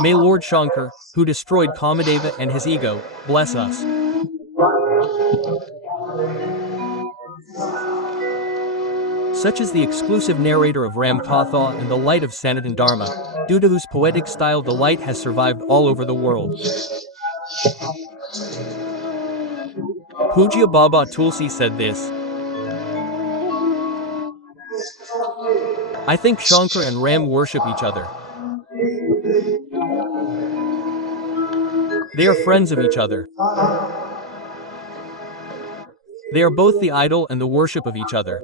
May Lord Shankar, who destroyed Kamadeva and his ego, bless us. Such is the exclusive narrator of Ram Katha and the light of Sanatan Dharma, due to whose poetic style the light has survived all over the world. Pujya Baba Tulsi said this: I think Shankar and Ram worship each other. They are friends of each other. They are both the idol and the worship of each other.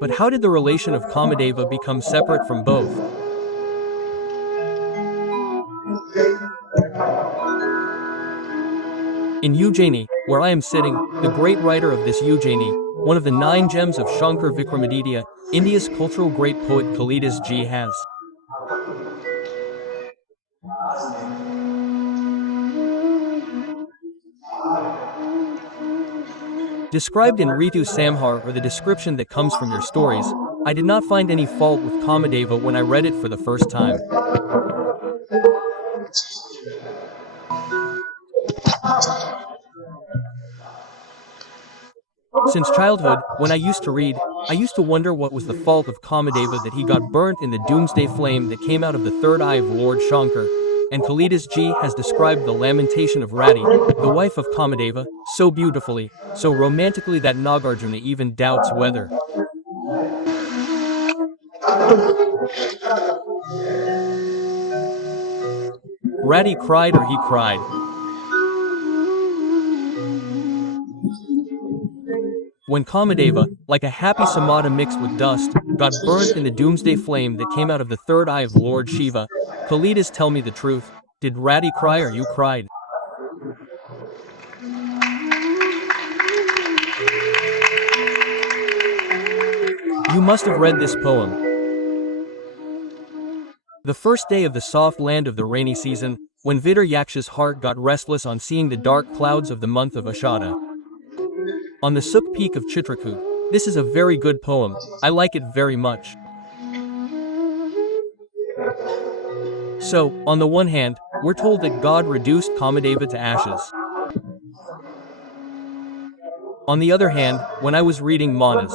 But how did the relation of Kamadeva become separate from both? In Ujjain, where I am sitting, the great writer of this Ujjain, one of the 9 gems of Shankar Vikramaditya, India's cultural great poet Kalidas Ji has described in Ritu Samhar, or the description that comes from your stories. I did not find any fault with Kamadeva when I read it for the first time. Since childhood, when I used to read, I used to wonder what was the fault of Kamadeva that he got burnt in the doomsday flame that came out of the third eye of Lord Shankar. And Kalidas Ji has described the lamentation of Rati, the wife of Kamadeva, so beautifully, so romantically that Nagarjuna even doubts whether Rati cried or he cried. When Kamadeva, like a happy samadha mixed with dust, got burnt in the doomsday flame that came out of the third eye of Lord Shiva, Kalidas, tell me the truth, did Rati cry or you cried? You must have read this poem. The first day of the soft land of the rainy season, when Vidar Yaksha's heart got restless on seeing the dark clouds of the month of Ashada. On the Suk peak of Chitrakoot. This is a very good poem, I like it very much. So, on the one hand, we're told that God reduced Kamadeva to ashes. On the other hand, when I was reading Manas,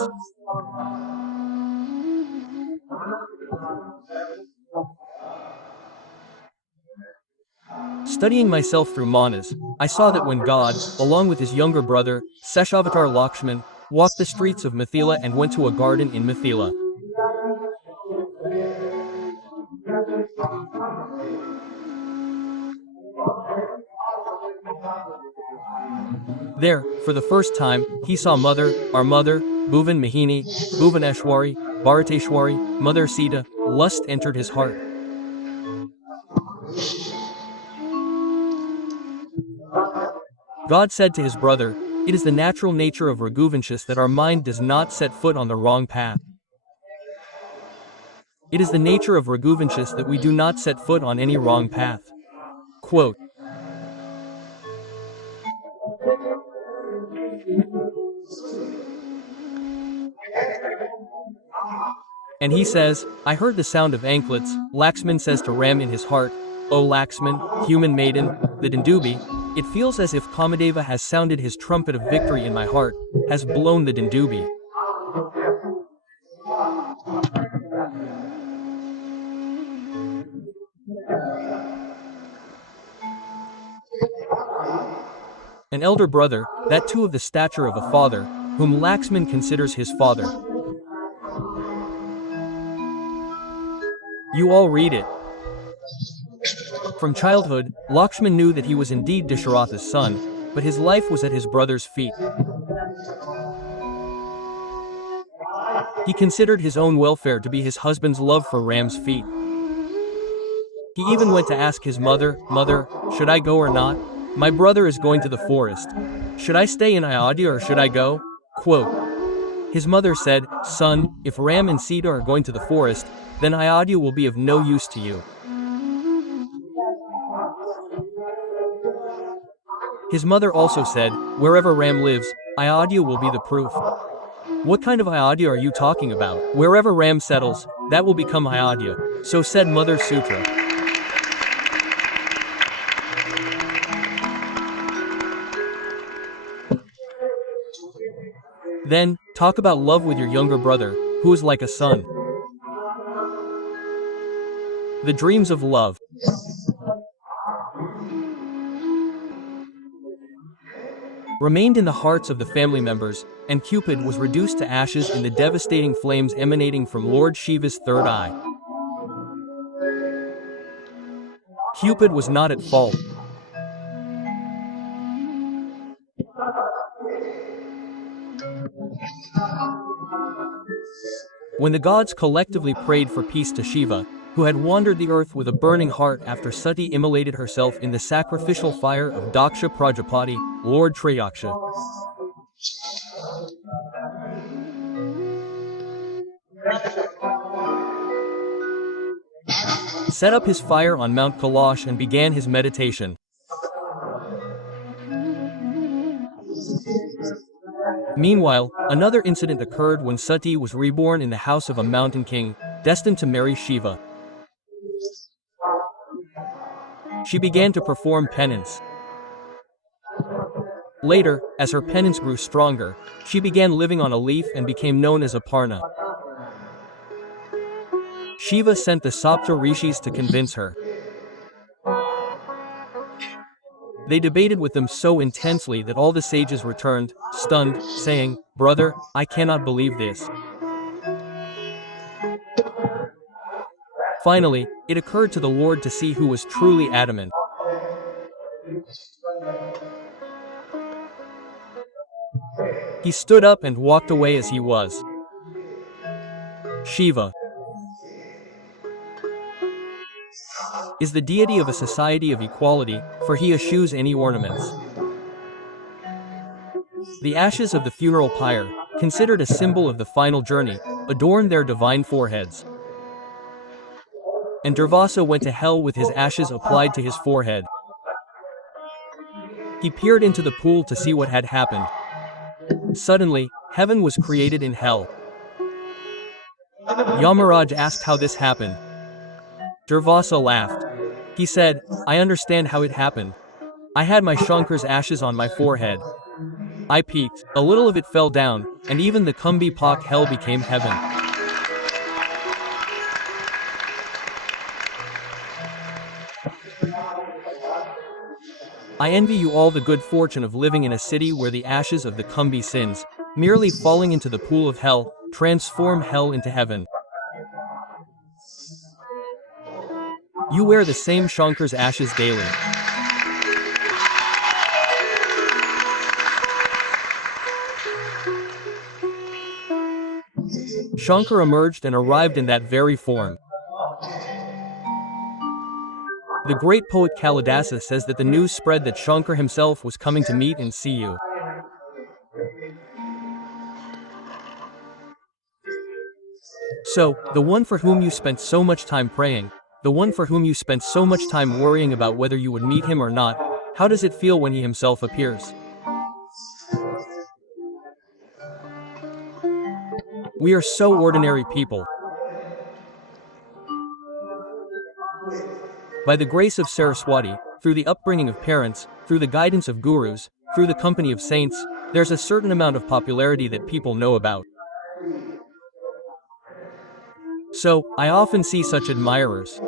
studying myself through Manas, I saw that when God, along with his younger brother, Seshavatar Lakshman, walked the streets of Mithila and went to a garden in Mithila. There, for the first time, he saw our mother, Bhuvan Mohini, Bhuvaneshwari, Bharateshwari, Mother Sita. Lust entered his heart. God said to his brother, it is the natural nature of Raghuvanshas that our mind does not set foot on the wrong path. It is the nature of Raghuvanshas that we do not set foot on any wrong path. Quote. And he says, I heard the sound of anklets. Laxman says to Ram in his heart, O Laxman, human maiden, the Dindubi, it feels as if Kamadeva has sounded his trumpet of victory in my heart, has blown the Dindubi. An elder brother, that too of the stature of a father, whom Laxman considers his father. You all read it. From childhood, Lakshman knew that he was indeed Dasharatha's son, but his life was at his brother's feet. He considered his own welfare to be his husband's love for Ram's feet. He even went to ask his mother, Mother, should I go or not? My brother is going to the forest. Should I stay in Ayodhya or should I go? Quote. His mother said, Son, if Ram and Sita are going to the forest, then Ayodhya will be of no use to you. His mother also said, wherever Ram lives, Ayodhya will be the proof. What kind of Ayodhya are you talking about? Wherever Ram settles, that will become Ayodhya. So said Mother Sutra. Then, talk about love with your younger brother, who is like a son. The dreams of love remained in the hearts of the family members, and Cupid was reduced to ashes in the devastating flames emanating from Lord Shiva's third eye. Cupid was not at fault. When the gods collectively prayed for peace to Shiva, who had wandered the earth with a burning heart after Sati immolated herself in the sacrificial fire of Daksha Prajapati, Lord Trayaksha set up his fire on Mount Kailash and began his meditation. Meanwhile, another incident occurred when Sati was reborn in the house of a mountain king, destined to marry Shiva. She began to perform penance. Later, as her penance grew stronger, she began living on a leaf and became known as Aparna. Shiva sent the Sapta Rishis to convince her. They debated with them so intensely that all the sages returned, stunned, saying, "Brother, I cannot believe this." Finally, it occurred to the Lord to see who was truly adamant. He stood up and walked away as he was. Shiva is the deity of a society of equality, for he eschews any ornaments. The ashes of the funeral pyre, considered a symbol of the final journey, adorn their divine foreheads. And Durvasa went to hell with his ashes applied to his forehead. He peered into the pool to see what had happened. Suddenly, heaven was created in hell. Yamaraj asked how this happened. Durvasa laughed. He said, "I understand how it happened. I had my Shankar's ashes on my forehead. I peeked, a little of it fell down, and even the Kumbi Pak hell became heaven." I envy you all the good fortune of living in a city where the ashes of the Kumbi sins, merely falling into the pool of hell, transform hell into heaven. You wear the same Shankar's ashes daily. Shankar emerged and arrived in that very form. The great poet Kalidasa says that the news spread that Shankar himself was coming to meet and see you. So, the one for whom you spent so much time praying, the one for whom you spent so much time worrying about whether you would meet him or not, how does it feel when he himself appears? We are so ordinary people. By the grace of Saraswati, through the upbringing of parents, through the guidance of gurus, through the company of saints, there's a certain amount of popularity that people know about. So, I often see such admirers.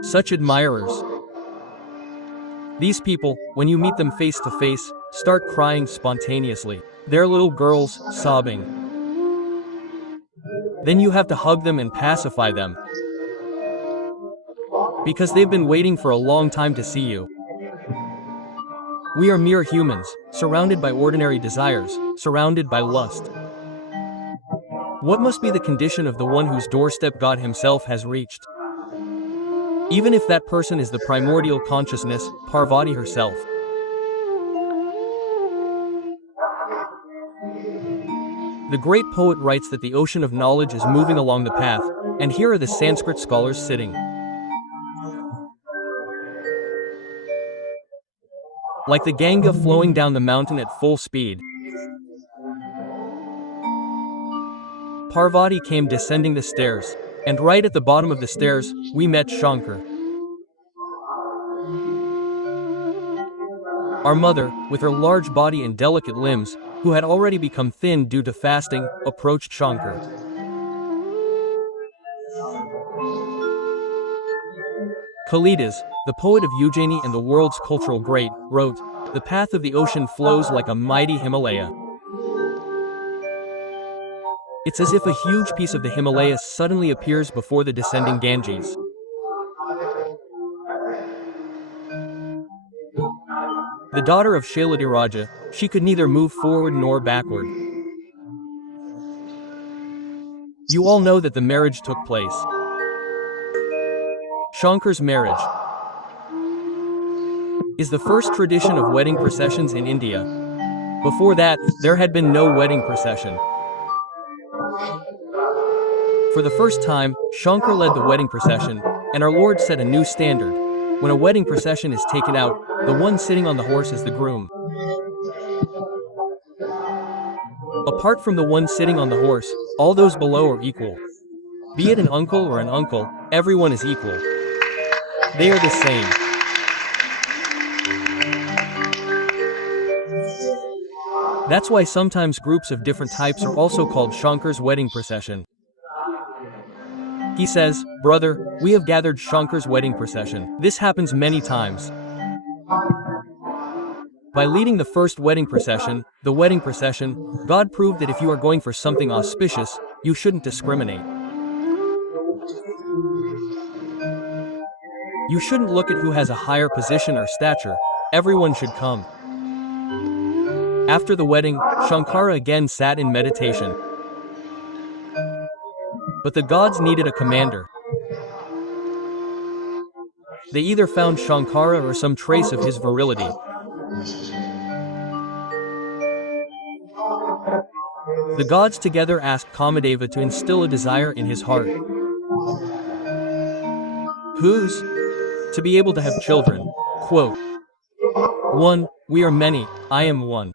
Such admirers. These people, when you meet them face to face, start crying spontaneously. They're little girls, sobbing. Then you have to hug them and pacify them. Because they've been waiting for a long time to see you. We are mere humans, surrounded by ordinary desires, surrounded by lust. What must be the condition of the one whose doorstep God himself has reached? Even if that person is the primordial consciousness, Parvati herself. The great poet writes that the ocean of knowledge is moving along the path, and here are the Sanskrit scholars sitting. Like the Ganga flowing down the mountain at full speed. Parvati came descending the stairs, and right at the bottom of the stairs, we met Shankar. Our mother, with her large body and delicate limbs, who had already become thin due to fasting, approached Shankar. Kalidas, the poet of Ujjain and the world's cultural great, wrote, "The path of the ocean flows like a mighty Himalaya." It's as if a huge piece of the Himalayas suddenly appears before the descending Ganges. The daughter of Raja, she could neither move forward nor backward. You all know that the marriage took place. Shankar's marriage is the first tradition of wedding processions in India. Before that, there had been no wedding procession. For the first time, Shankar led the wedding procession, and our Lord set a new standard. When a wedding procession is taken out, the one sitting on the horse is the groom. Apart from the one sitting on the horse, all those below are equal. Be it an uncle or an uncle, everyone is equal. They are the same. That's why sometimes groups of different types are also called Shankar's wedding procession. He says, "Brother, we have gathered Shankar's wedding procession." This happens many times. By leading the first wedding procession, the wedding procession, God proved that if you are going for something auspicious, you shouldn't discriminate. You shouldn't look at who has a higher position or stature. Everyone should come. After the wedding, Shankara again sat in meditation. But the gods needed a commander. They either found Shankara or some trace of his virility. The gods together asked Kamadeva to instill a desire in his heart. Whose? To be able to have children. Quote, "1. We are many, I am one.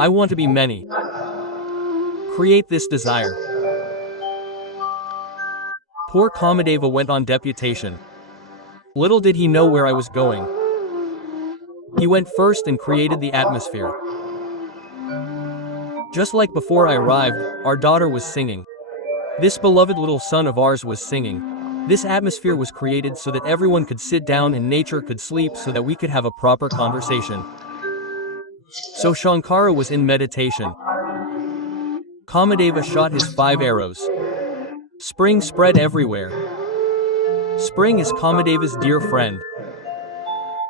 I want to be many. Create this desire." Poor Kamadeva went on deputation. Little did he know where I was going. He went first and created the atmosphere. Just like before I arrived, our daughter was singing. This beloved little son of ours was singing. This atmosphere was created so that everyone could sit down and nature could sleep so that we could have a proper conversation. So Shankara was in meditation. Kamadeva shot his 5 arrows. Spring spread everywhere. Spring is Kamadeva's dear friend.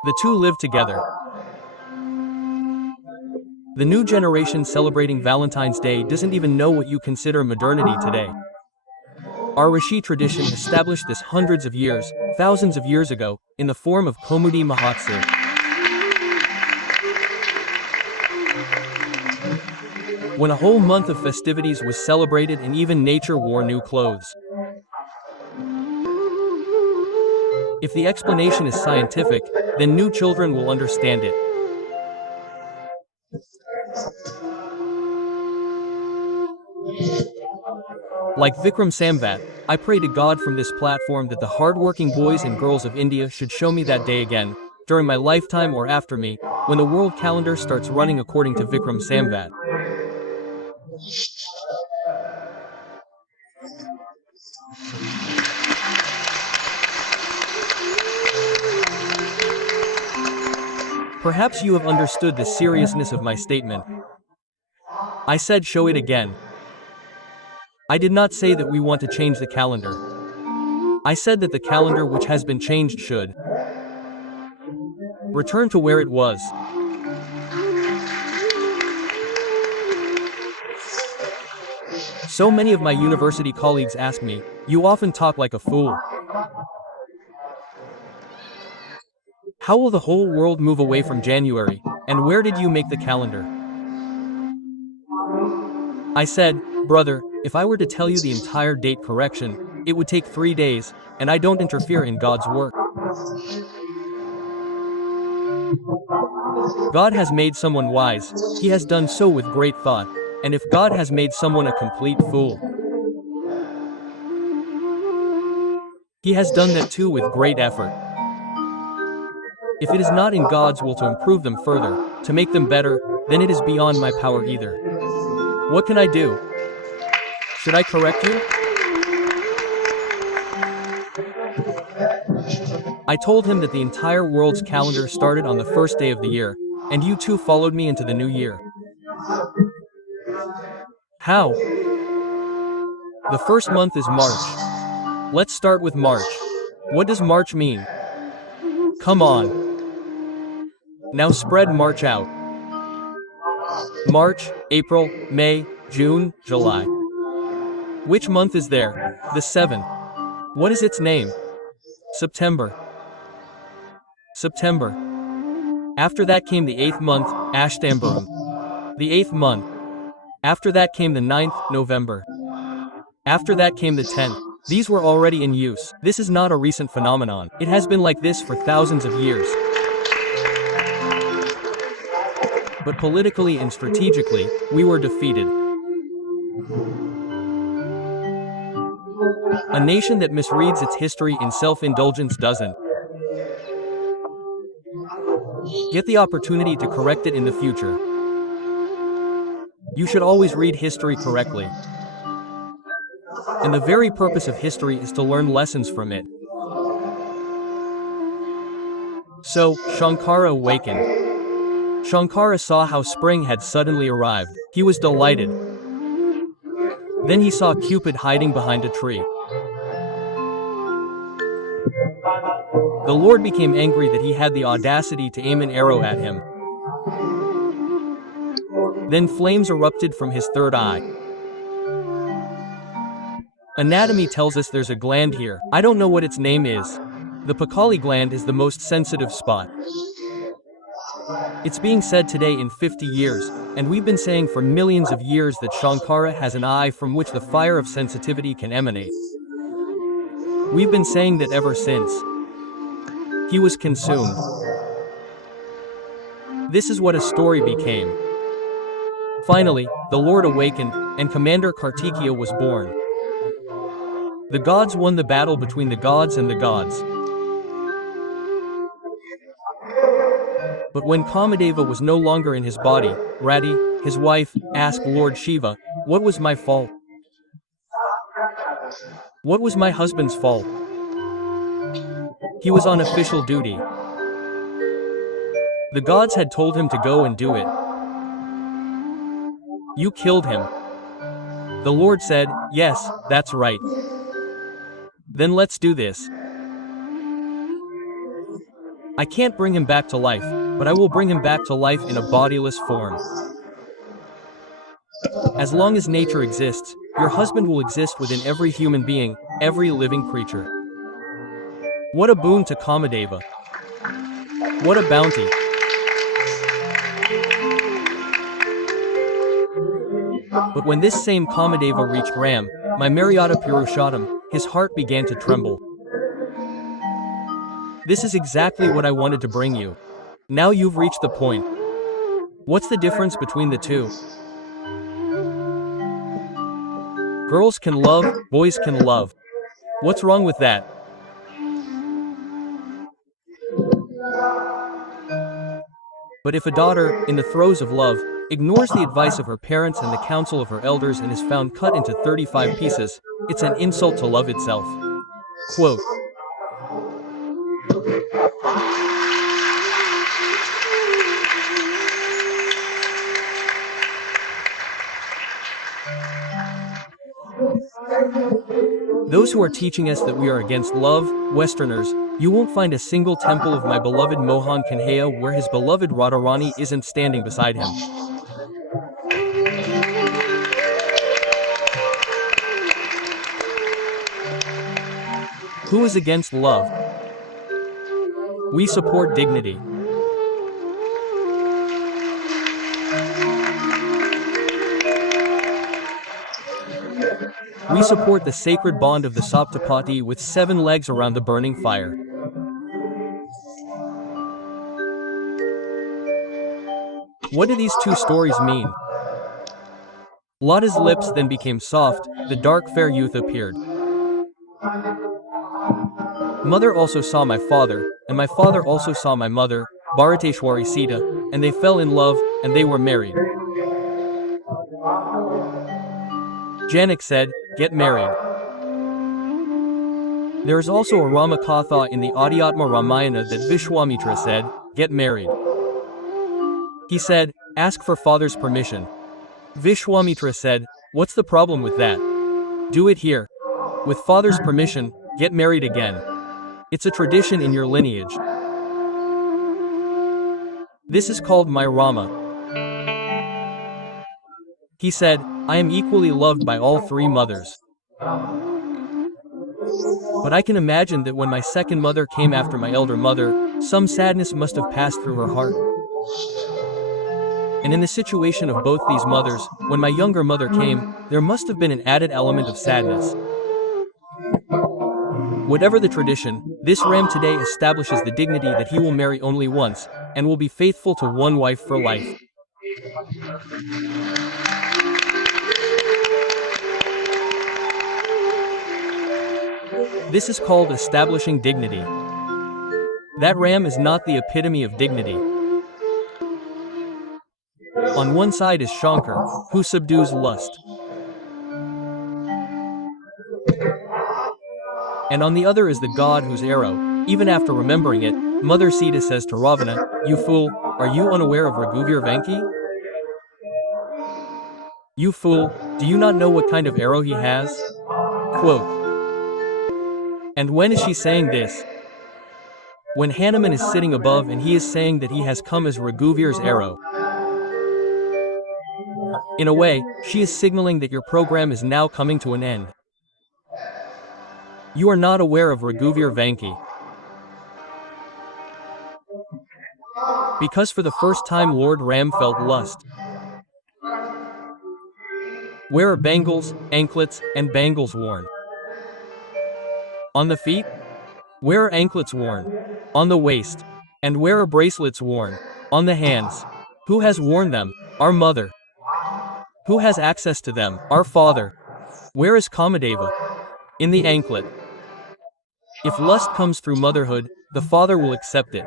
The two live together. The new generation celebrating Valentine's Day doesn't even know what you consider modernity today. Our Rishi tradition established this hundreds of years, thousands of years ago, in the form of Kaumudi Mahotsav. When a whole month of festivities was celebrated and even nature wore new clothes. If the explanation is scientific, then new children will understand it. Like Vikram Samvat, I pray to God from this platform that the hard-working boys and girls of India should show me that day again, during my lifetime or after me, when the world calendar starts running according to Vikram Samvat. Perhaps you have understood the seriousness of my statement. I said show it again. I did not say that we want to change the calendar. I said that the calendar which has been changed should return to where it was. So many of my university colleagues ask me, "You often talk like a fool. How will the whole world move away from January, and where did you make the calendar?" I said, "Brother, if I were to tell you the entire date correction, it would take 3 days, and I don't interfere in God's work. God has made someone wise, he has done so with great thought. And if God has made someone a complete fool, he has done that too with great effort. If it is not in God's will to improve them further, to make them better, then it is beyond my power either. What can I do? Should I correct you? I told him that the entire world's calendar started on the first day of the year, and you too followed me into the new year. How? The first month is March. Let's start with March. What does March mean? Come on. Now spread March out. March, April, May, June, July. Which month is there? The 7th. What is its name? September. September. After that came the 8th month, Ashtambaram. The 8th month. After that came the 9th, November. After that came the 10th. These were already in use. This is not a recent phenomenon. It has been like this for thousands of years. But politically and strategically, we were defeated. A nation that misreads its history in self-indulgence doesn't get the opportunity to correct it in the future. You should always read history correctly. And the very purpose of history is to learn lessons from it. So, Shankara awakened. Shankara saw how spring had suddenly arrived. He was delighted. Then he saw Cupid hiding behind a tree. The Lord became angry that he had the audacity to aim an arrow at him. Then flames erupted from his third eye. Anatomy tells us there's a gland here. I don't know what its name is. The Pakali gland is the most sensitive spot. It's being said today in 50 years, and we've been saying for millions of years that Shankara has an eye from which the fire of sensitivity can emanate. We've been saying that ever since he was consumed. This is what a story became. Finally, the Lord awakened, and Commander Kartikeya was born. The gods won the battle between the gods and the gods. But when Kamadeva was no longer in his body, Rati, his wife, asked Lord Shiva, "What was my fault? What was my husband's fault? He was on official duty. The gods had told him to go and do it. You killed him." The Lord said, "Yes, that's right. Then let's do this. I can't bring him back to life, but I will bring him back to life in a bodiless form. As long as nature exists, your husband will exist within every human being, every living creature." What a boon to Kamadeva. What a bounty. But when this same Kamadeva reached Ram, my Maryada Purushottam, his heart began to tremble. This is exactly what I wanted to bring you. Now you've reached the point. What's the difference between the two? Girls can love, boys can love. What's wrong with that? But if a daughter, in the throes of love, ignores the advice of her parents and the counsel of her elders and is found cut into 35 pieces, it's an insult to love itself. Quote. Those who are teaching us that we are against love, Westerners, you won't find a single temple of my beloved Mohan Kanhaiya where his beloved Radharani isn't standing beside him. Who is against love? We support dignity. We support the sacred bond of the Saptapati with 7 legs around the burning fire. What do these two stories mean? Lata's lips then became soft, the dark fair youth appeared. Mother also saw my father, and my father also saw my mother, Bharateshwari Sita, and they fell in love, and they were married. Janak said, "Get married." There is also a Rama katha in the Adhyatma Ramayana that Vishwamitra said, "Get married." He said, "Ask for father's permission." Vishwamitra said, "What's the problem with that? Do it here. With father's permission, get married again. It's a tradition in your lineage." This is called my Rama. He said, "I am equally loved by all three mothers. But I can imagine that when my second mother came after my elder mother, some sadness must have passed through her heart. And in the situation of both these mothers, when my younger mother came, there must have been an added element of sadness. Whatever the tradition, this Ram today establishes the dignity that he will marry only once, and will be faithful to one wife for life. This is called establishing dignity. That Ram is not the epitome of dignity. On one side is Shankar, who subdues lust. And on the other is the god whose arrow, even after remembering it, Mother Sita says to Ravana, "You fool, are you unaware of Raghuvir Vanki? You fool, do you not know what kind of arrow he has?" Quote. And when is she saying this? When Hanuman is sitting above and he is saying that he has come as Raghuvir's arrow. In a way, she is signaling that your program is now coming to an end. You are not aware of Raghuvir Vanki. Because for the first time Lord Ram felt lust. Where are bangles, anklets, and bangles worn? On the feet? Where are anklets worn? On the waist. And where are bracelets worn? On the hands. Who has worn them? Our mother. Who has access to them? Our father. Where is Kamadeva? In the anklet. If lust comes through motherhood, the father will accept it.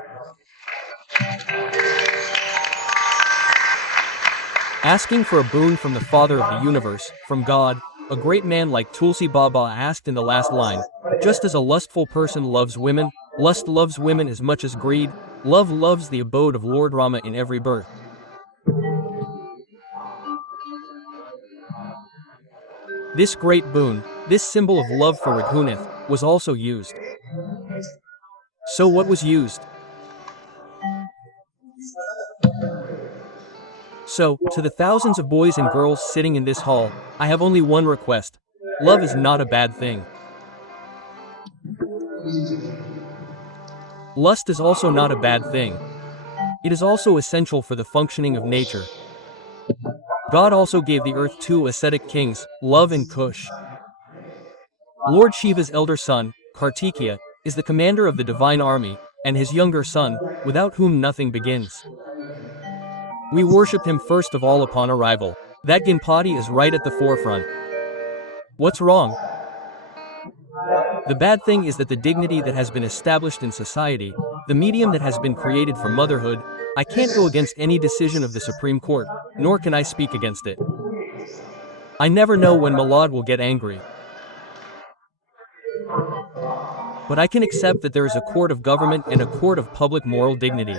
Asking for a boon from the Father of the universe, from God, a great man like Tulsi Baba asked in the last line, just as a lustful person loves women, lust loves women as much as greed, love loves the abode of Lord Rama in every birth. This great boon, this symbol of love for Raghunath, was also used. So what was used? So, to the thousands of boys and girls sitting in this hall, I have only one request. Love is not a bad thing. Lust is also not a bad thing. It is also essential for the functioning of nature. God also gave the earth two ascetic kings, Love and Kush. Lord Shiva's elder son, Kartikeya, is the commander of the divine army, and his younger son, without whom nothing begins. We worshipped him first of all upon arrival. That Ganpati is right at the forefront. What's wrong? The bad thing is that the dignity that has been established in society, the medium that has been created for motherhood, I can't go against any decision of the Supreme Court, nor can I speak against it. I never know when Malad will get angry. But I can accept that there is a court of government and a court of public moral dignity.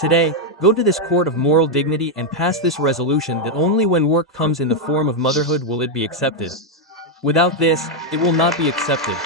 Today, go to this court of moral dignity and pass this resolution that only when work comes in the form of motherhood will it be accepted. Without this, it will not be accepted.